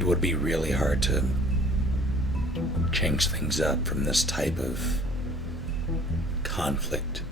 it would be really hard to change things up from this type of conflict.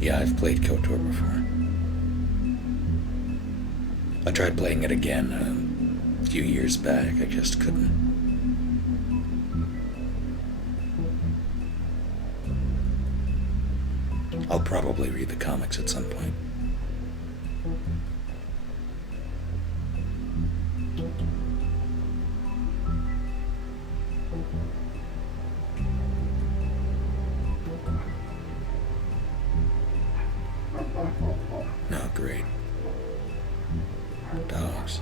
Yeah, I've played KOTOR before. I tried playing it again a few years back. I just couldn't. I'll probably read the comics at some point. No, great. Dogs.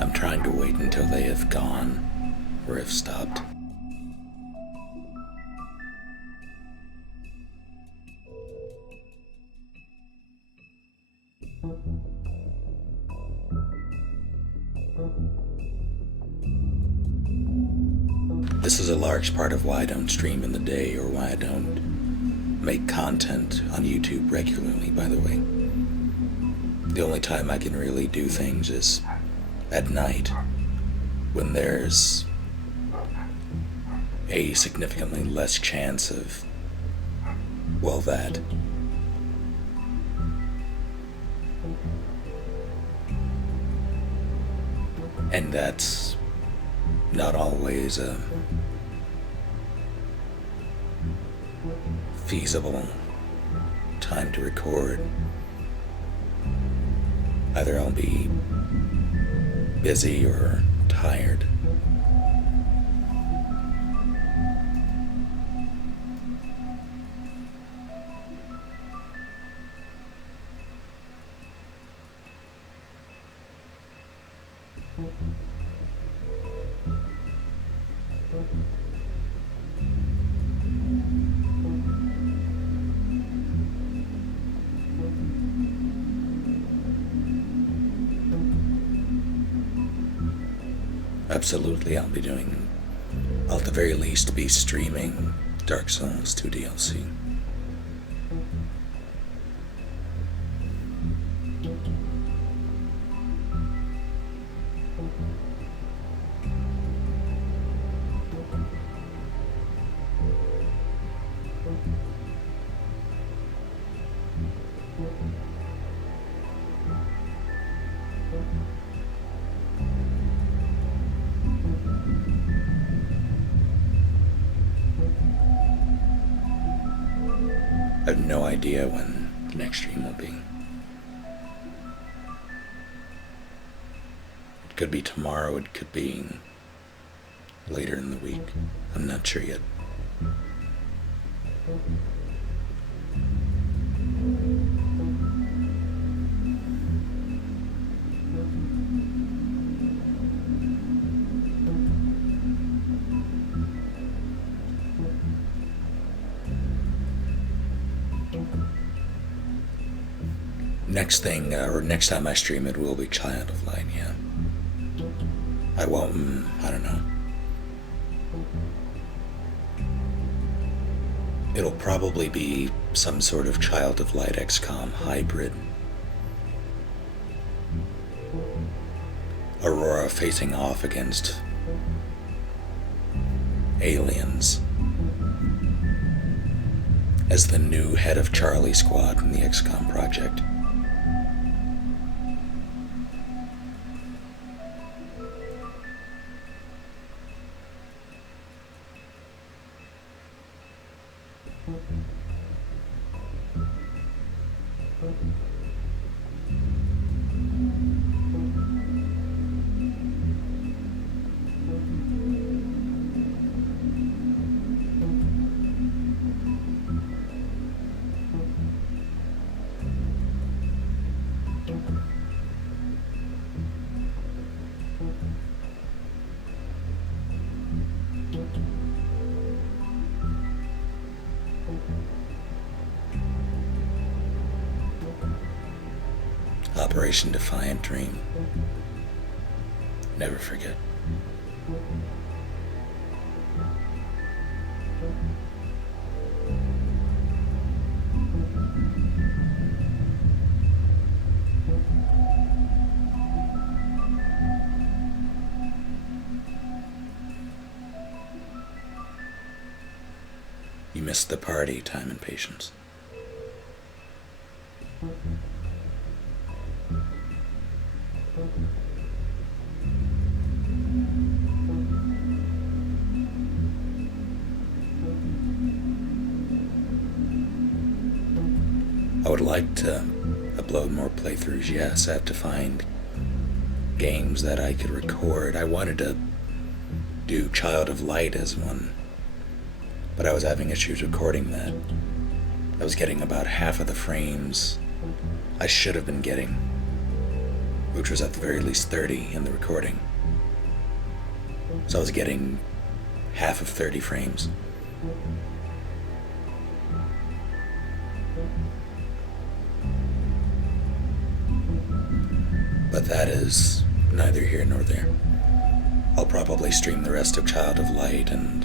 I'm trying to wait until they have gone or have stopped. This is a large part of why I don't stream in the day or why I don't make content on YouTube regularly, by the way. The only time I can really do things is at night when there's a significantly less chance of, well, that. And that's not always a feasible time to record. Either I'll be busy or tired. Absolutely, I'll at the very least be streaming Dark Souls 2 DLC. I have no idea when the next stream will be. It could be tomorrow, it could be later in the week. I'm not sure yet. Next thing, or next time I stream it will be Child of Light, yeah. I won't, I don't know. It'll probably be some sort of Child of Light XCOM hybrid. Aurora facing off against aliens as the new head of Charlie Squad in the XCOM project. Operation Defiant Dream. Never forget. You missed the party, time and patience. I would like to upload more playthroughs, yes. I have to find games that I could record. I wanted to do Child of Light as one, but I was having issues recording that. I was getting about half of the frames I should have been getting, which was at the very least 30 in the recording. So I was getting half of 30 frames. But that is neither here nor there. I'll probably stream the rest of Child of Light and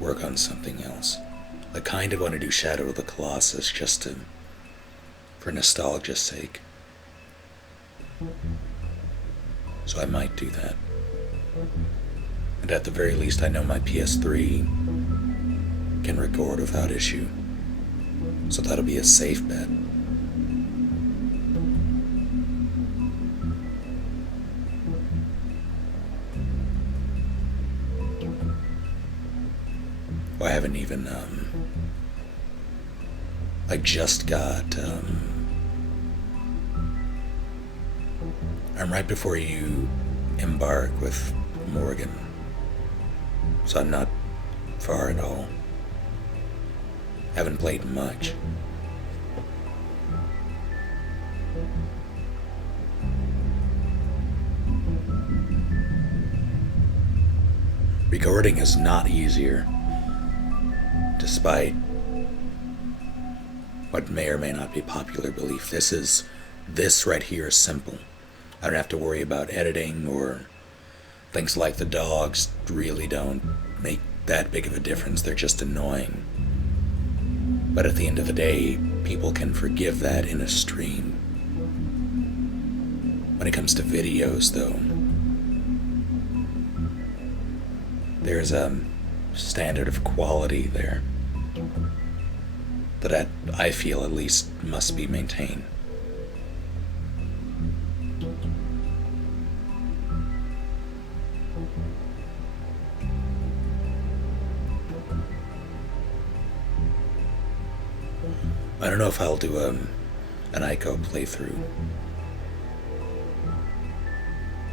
work on something else. I kind of want to do Shadow of the Colossus just for nostalgia's sake. So I might do that. And at the very least, I know my PS3 can record without issue. So that'll be a safe bet. I haven't even, I just got, I'm right before you embark with Morgan, so I'm not far at all. Haven't played much. Recording is not easier, despite what may or may not be popular belief. This right here is simple. I don't have to worry about editing, or things like the dogs really don't make that big of a difference. They're just annoying. But at the end of the day, people can forgive that in a stream. When it comes to videos, though, there's a standard of quality there that I feel at least must be maintained. I don't know if I'll do an Ico playthrough.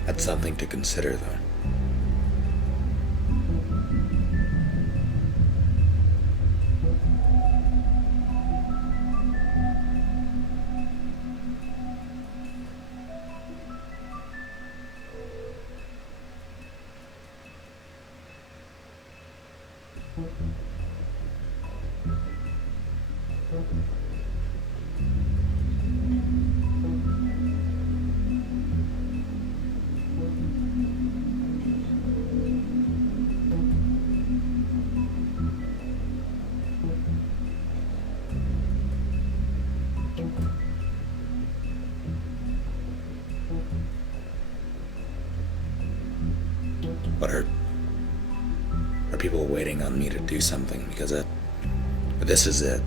That's something to consider, though. waiting on me to do something because this is it.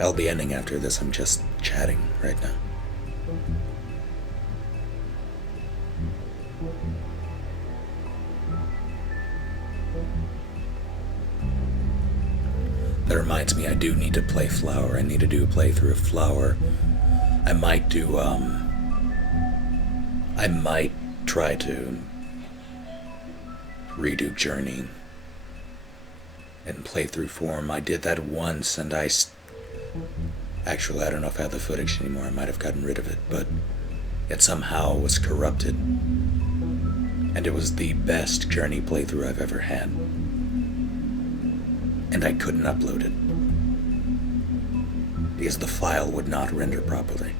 I'll be ending after this. I'm just chatting right now. That reminds me, I do need to play Flower. I need to do a playthrough of Flower. I might try to redo Journey in playthrough form. I did that once, and actually, I don't know if I have the footage anymore. I might have gotten rid of it, but it somehow was corrupted. And it was the best Journey playthrough I've ever had. And I couldn't upload it because the file would not render properly.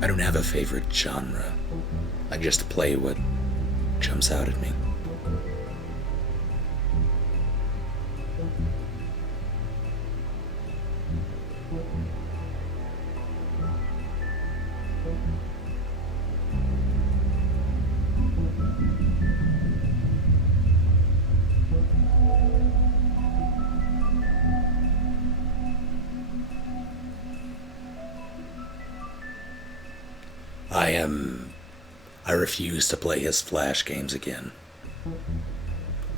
I don't have a favorite genre. I just play what jumps out at me. I refuse to play his Flash games again.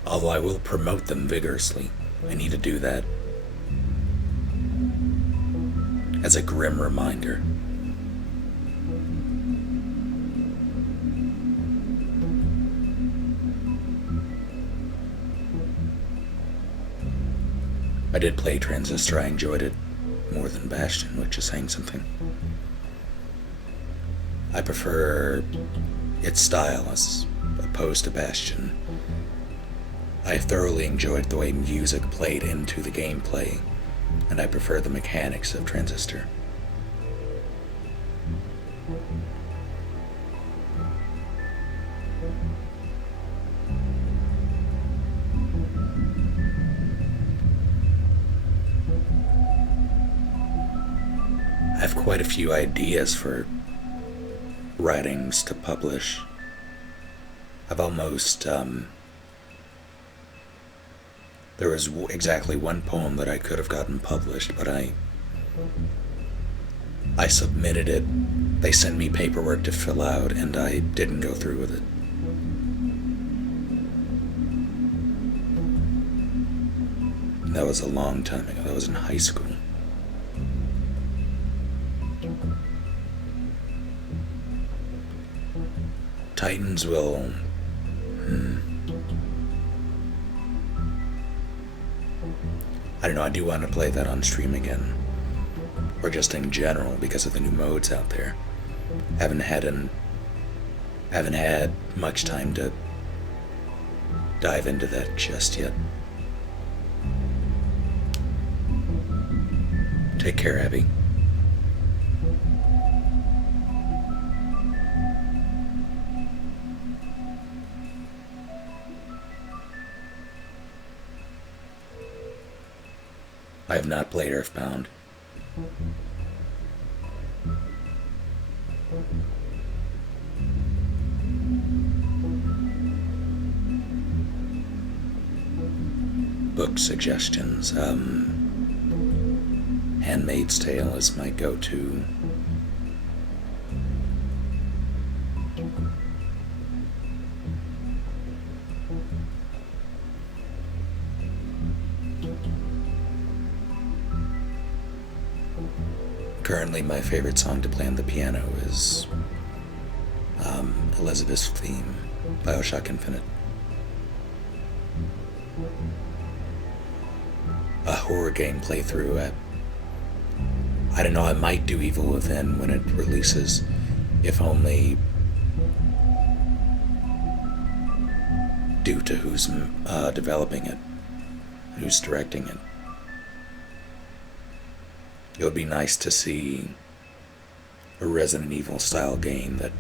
Although I will promote them vigorously. I need to do that. As a grim reminder. I did play Transistor. I enjoyed it more than Bastion, which is saying something. I prefer its style as opposed to Bastion. I thoroughly enjoyed the way music played into the gameplay, and I prefer the mechanics of Transistor. I have quite a few ideas for writings to publish. I've almost, there was exactly one poem that I could have gotten published, but I submitted it. They sent me paperwork to fill out, and I didn't go through with it. That was a long time ago. That was in high school. Titans will... I don't know, I do want to play that on stream again. Or just in general, because of the new modes out there. Haven't had much time to dive into that just yet. Take care, Abby. I have not played Earthbound. Book suggestions. Handmaid's Tale is my go-to. Currently, my favorite song to play on the piano is Elizabeth's theme, BioShock Infinite. A horror game playthrough. I don't know, I might do Evil Within when it releases, if only due to who's developing it, who's directing it. It would be nice to see a Resident Evil style game that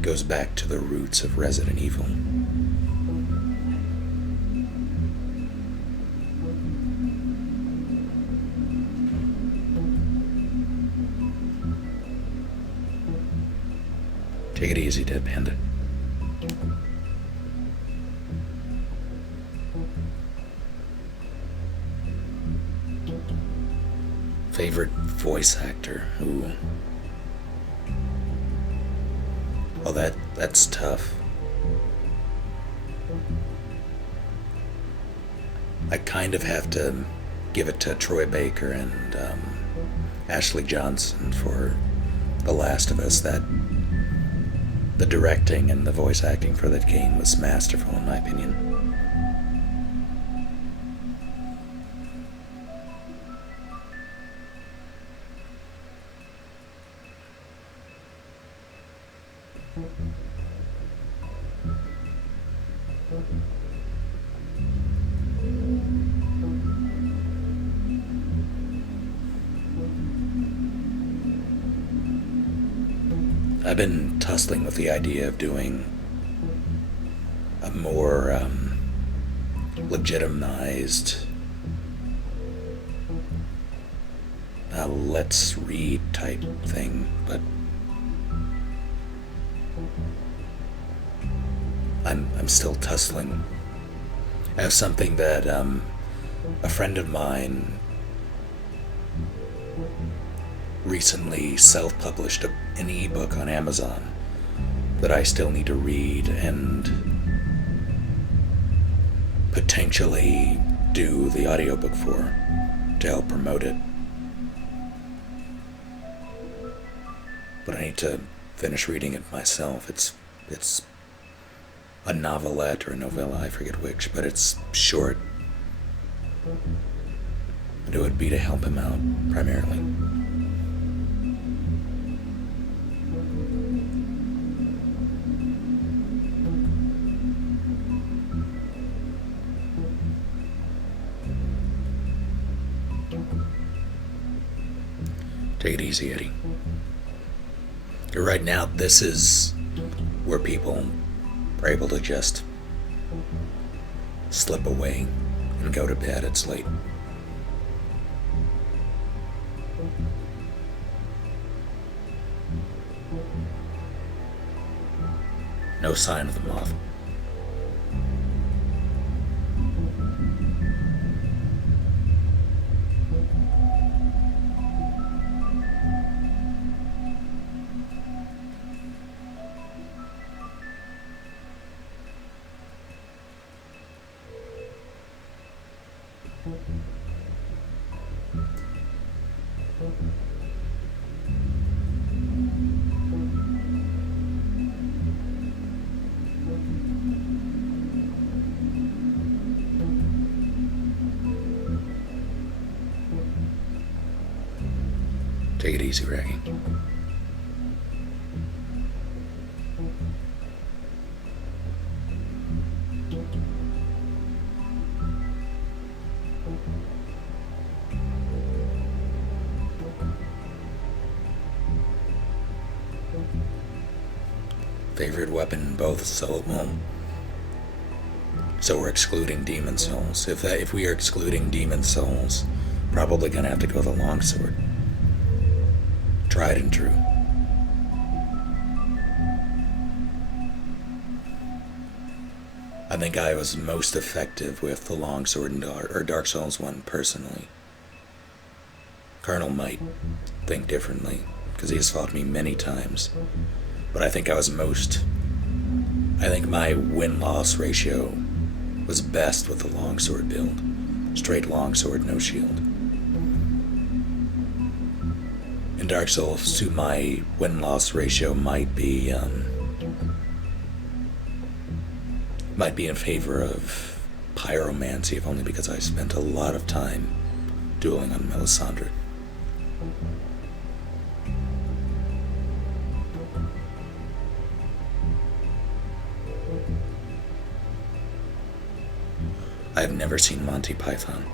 goes back to the roots of Resident Evil. Take it easy, Dead Panda. Favorite voice actor? Ooh. Well, that's tough. I kind of have to give it to Troy Baker and Ashley Johnson for The Last of Us. That the directing and the voice acting for that game was masterful, in my opinion. I've been tussling with the idea of doing a more legitimized let's read type thing, but I'm still tussling. I have something that a friend of mine recently self-published an ebook on Amazon that I still need to read and potentially do the audiobook for to help promote it. But I need to finish reading it myself. It's a novelette or a novella, I forget which, but it's short. And it would be to help him out, primarily. Take it easy, Eddie. Right now, this is where people are able to just slip away and go to bed. It's late. No sign of the moth. Take it easy, Raggy. Favorite weapon, both soul. Well, so we're excluding demon souls. If we are excluding demon souls, probably gonna have to go the longsword. Tried and true. I think I was most effective with the longsword in Dark Souls 1 personally. Colonel might think differently, because he has fought me many times. But I think my win-loss ratio was best with the longsword build. Straight longsword, no shield. In Dark Souls 2, my win-loss ratio might be in favor of pyromancy, if only because I spent a lot of time dueling on Melisandre. I've never seen Monty Python.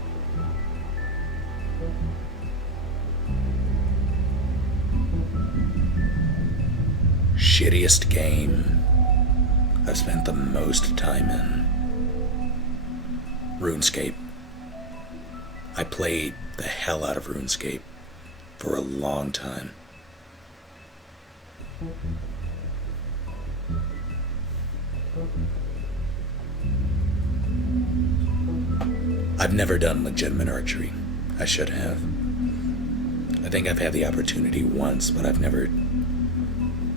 Shittiest game I've spent the most time in. RuneScape. I played the hell out of RuneScape for a long time. I've never done legitimate archery. I should have. I think I've had the opportunity once, but I've never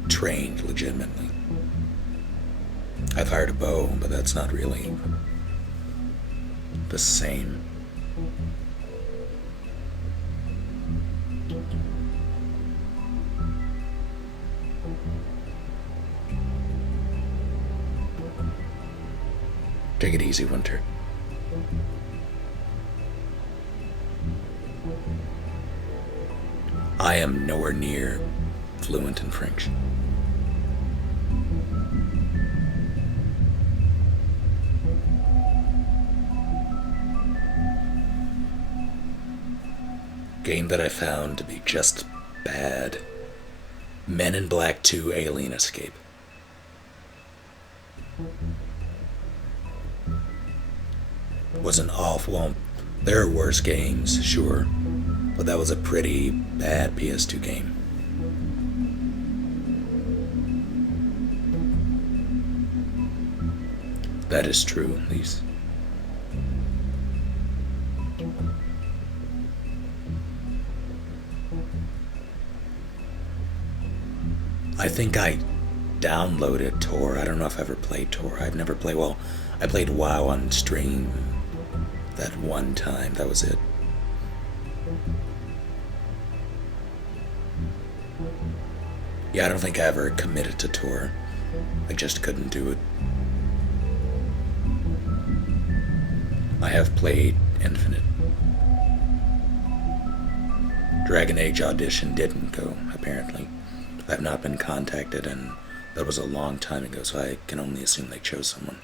trained legitimately. I've hired a bow, but that's not really the same. Take it easy, Winter. I am nowhere near fluent in French. Game that I found to be just bad. Men in Black 2 Alien Escape. Was an awful, well, there are worse games, sure, but that was a pretty bad PS2 game. That is true, at least. I think I downloaded Tor. I don't know if I ever played Tor. I've never played, well, I played WoW on stream that one time. That was it. Yeah, I don't think I ever committed to Tor. I just couldn't do it. I have played Infinite. Dragon Age Audition didn't go, apparently. I've not been contacted, and that was a long time ago, so I can only assume they chose someone.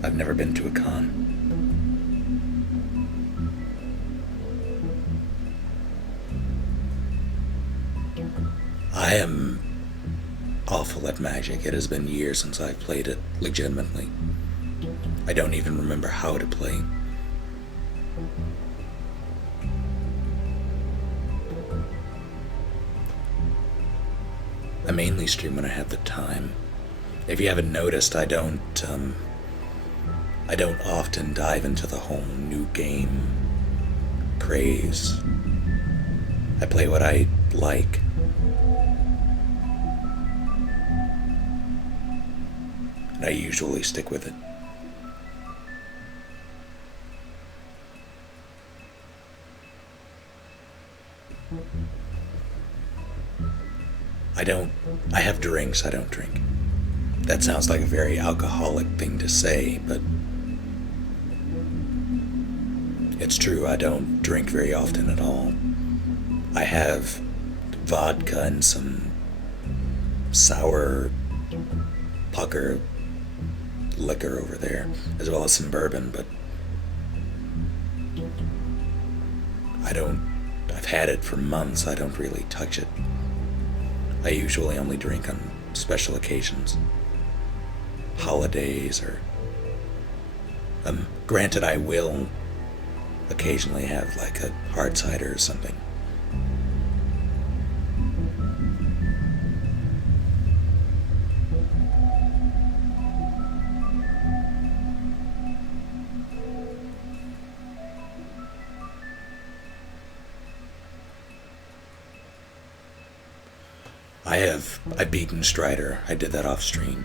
I've never been to a con. I am awful at Magic. It has been years since I've played it legitimately. I don't even remember how to play. I mainly stream when I have the time. If you haven't noticed, I don't often dive into the whole new game craze. I play what I like. And I usually stick with it. I have drinks, I don't drink. That sounds like a very alcoholic thing to say, but it's true, I don't drink very often at all. I have vodka and some sour pucker liquor over there, as well as some bourbon, but I've had it for months, I don't really touch it. I usually only drink on special occasions, holidays, or granted, I will occasionally have like a hard cider or something. I've beaten Strider. I did that off stream.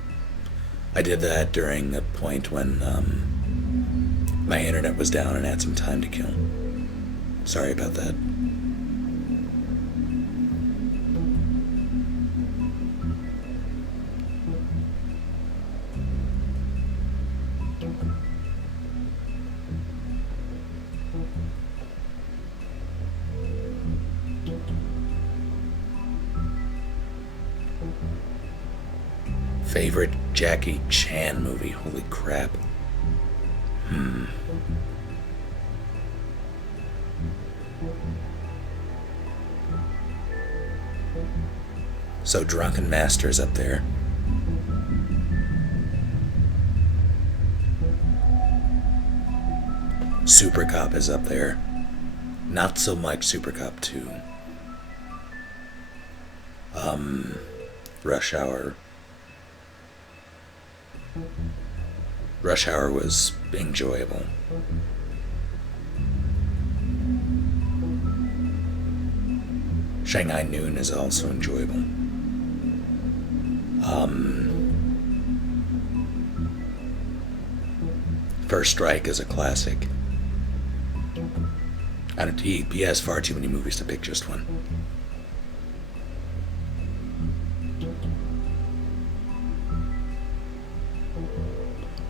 I did that during a point when my internet was down and I had some time to kill. Sorry about that. Favorite Jackie Chan movie? Holy crap. So Drunken Master's up there. Super Cop is up there. Not so much Super Cop 2. Rush Hour. Rush Hour was enjoyable. Shanghai Noon is also enjoyable. First Strike is a classic. He has far too many movies to pick just one.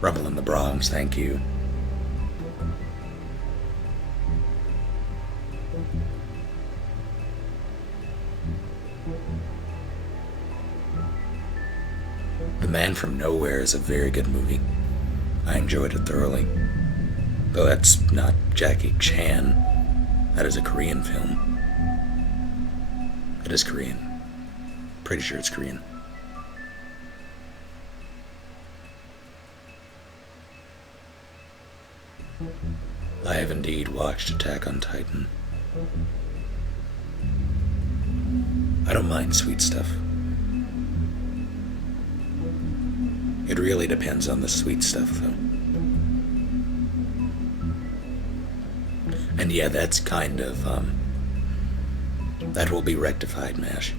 Rumble in the Bronx, thank you. The Man from Nowhere is a very good movie. I enjoyed it thoroughly. Though that's not Jackie Chan. That is a Korean film. It is Korean. Pretty sure it's Korean. I have indeed watched Attack on Titan. I don't mind sweet stuff. It really depends on the sweet stuff, though. And yeah, that's kind of, that will be rectified, MASH.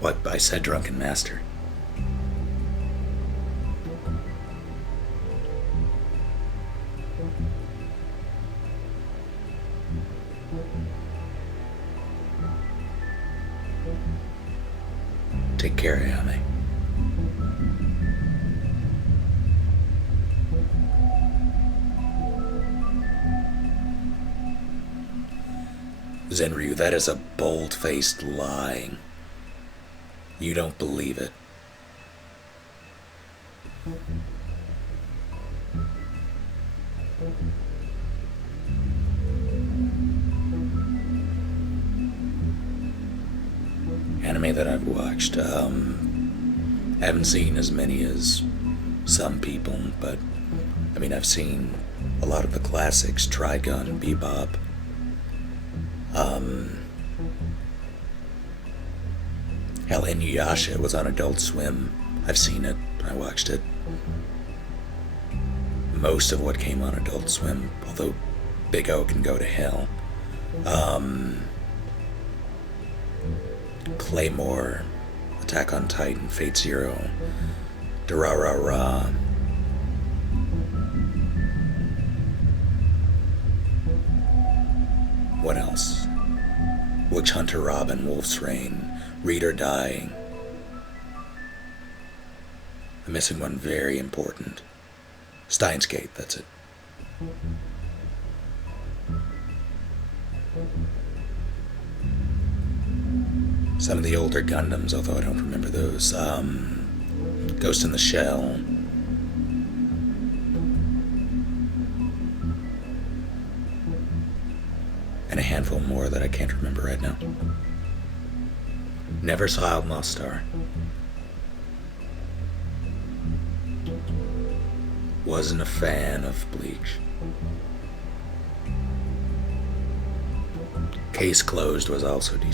What? I said Drunken Master. Take care, Ayame. Zenryu, that is a bold-faced lie. You don't believe it. Anime that I've watched, I haven't seen as many as some people, but I mean, I've seen a lot of the classics, Trigun, Bebop, hell, Inuyasha was on Adult Swim. I've seen it. I watched it. Most of what came on Adult Swim, although Big O can go to hell. Claymore, Attack on Titan, Fate Zero, Durarara. What else? Witch Hunter Robin, Wolf's Rain, Read or Die. I'm missing one very important. Steins Gate, that's it. Some of the older Gundams, although I don't remember those. Ghost in the Shell. And a handful more that I can't remember right now. Never saw Almastar. Wasn't a fan of Bleach. Case Closed was also decent.